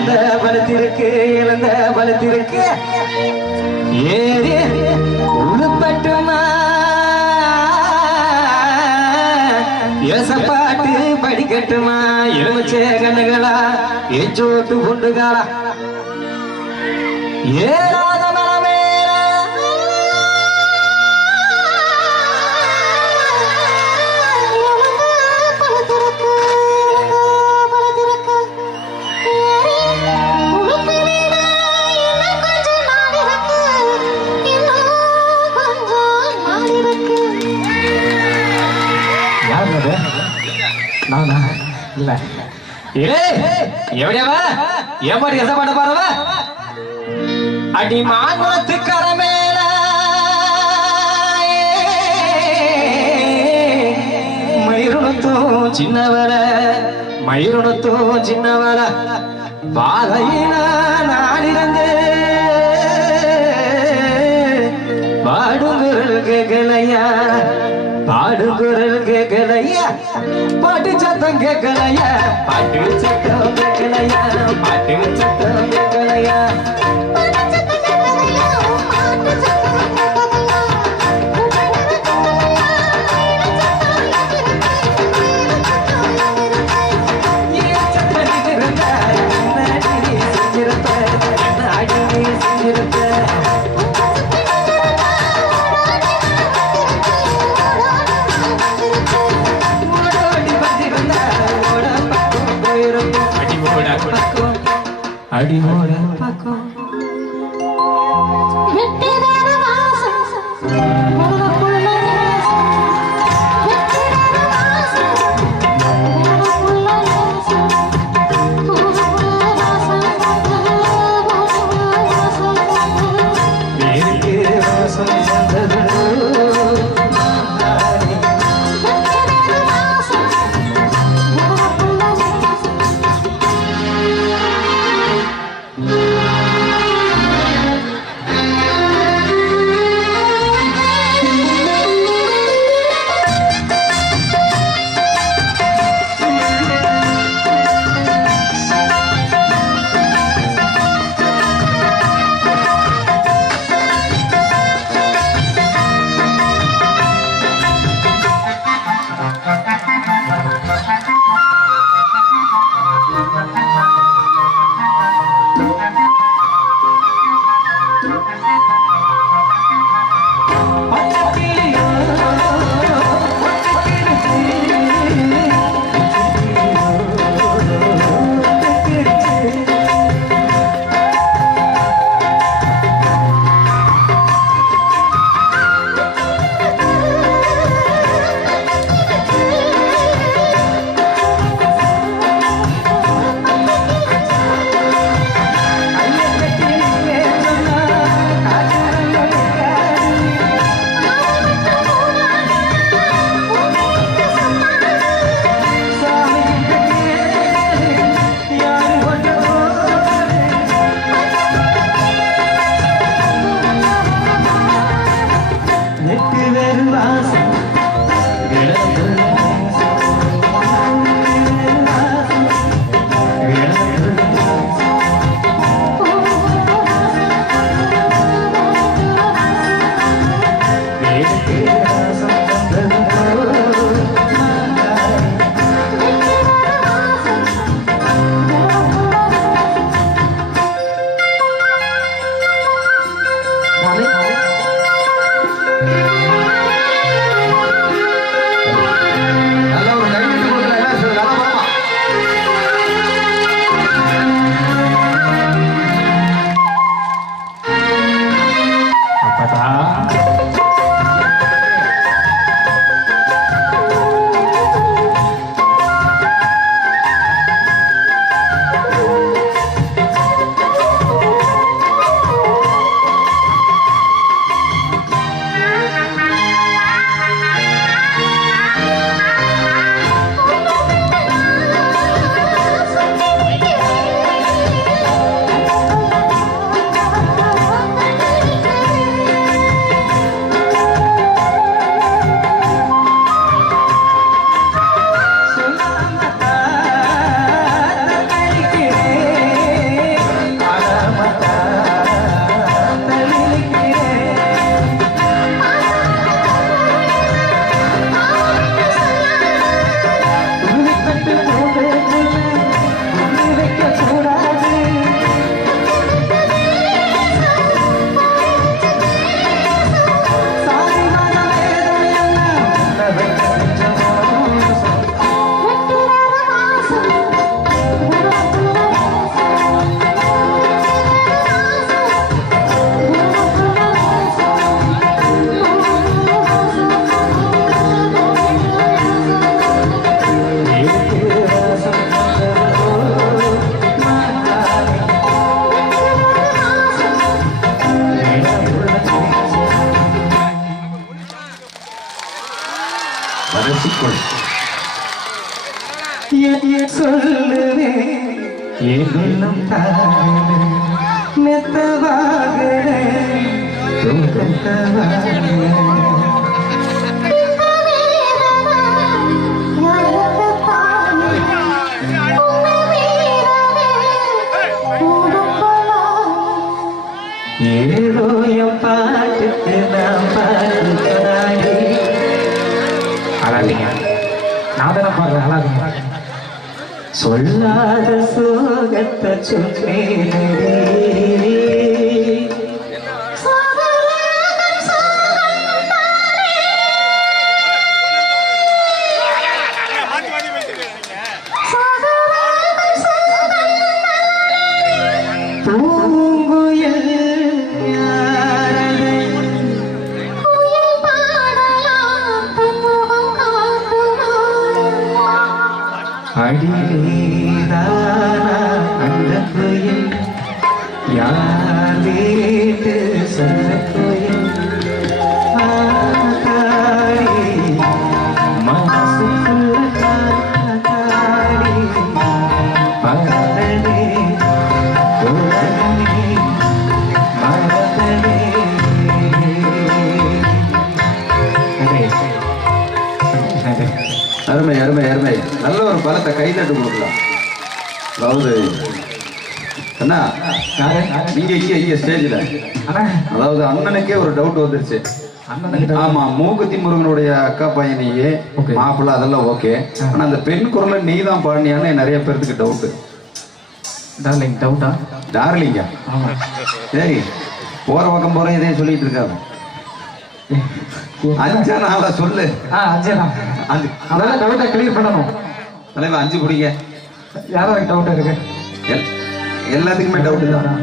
இழந்த பலத்திற்கு இழந்த பலத்திற்கு ஏறி உருப்பட்டுமா ஏசப்பாட்டு படிக்கட்டுமா எலுமிச்சே கண்ணுகளா எச்சோட்டு கொண்டுகளா ஏறாத மரமேல நானா இல்ல எவடியாவா ஏமாடி எச பண்ண பாருவ அடி மாங்குளத்து கரமேல மயிருணத்தும் சின்னவர மயிருணத்தும் சின்னவர பாதையில நாடிருந்து பாடுங்குரல் கேட்கலையா பாடுங்குரல் கேட்கலையா பாட்டு சத்தம் கேட்கலையா பாட்டு சத்தம் கேட்கலையா பாட்டு சத்தம் கேட்கலையா அடிமோட பக்கம் சொல்லுவேன் ஏதும் தாகல மெத்தவாகல தூக்கத்தவாகல ஏதோ என் பாட்டுக்கு நான் பாடுகிறாடி. அழாதீங்க, நான் தானே பாடுறேன், அழாதீங்க. சொல்லாத சோகத்தை சொன்னேனே அடிநீரானா அந்த கோயில் யார் வீட்டு சொந்த கோயில் ஆத்தாடி மனசுக்குள்ள காத்தாடி பகலே உலகமே மறந்ததே. அருமை அருமை அருமை. நல்ல ஒரு பலத்தை கைதட்டு கொடுக்கலாம். அதாவது அண்ணா நீங்க இங்க ஸ்டேஜ்ல அதாவது அண்ணனுக்கே ஒரு டவுட் வந்துருச்சு. ஆமா, மூக்குத்தி முருகனுடைய அக்கா பையனையே மாப்பிள்ள அதெல்லாம் ஓகே, ஆனா அந்த பெண் குரலை நீ தான் பாடினியான்னு நிறைய பேருக்கு டவுட். டார்லிங் டவுட்டா? டார்லிங்கா? சரி, போற பக்கம் போற இதே சொல்லிட்டு இருக்காங்க. அஞ்சா நாளா சொல்லு. அதெல்லாம் டவுட்டை கிளியர் பண்ணணும். தலைவா 5 பிடிங்க. யாரும் டவுட் இருக்கு? எல்லாத்துக்குமே டவுட் தான்.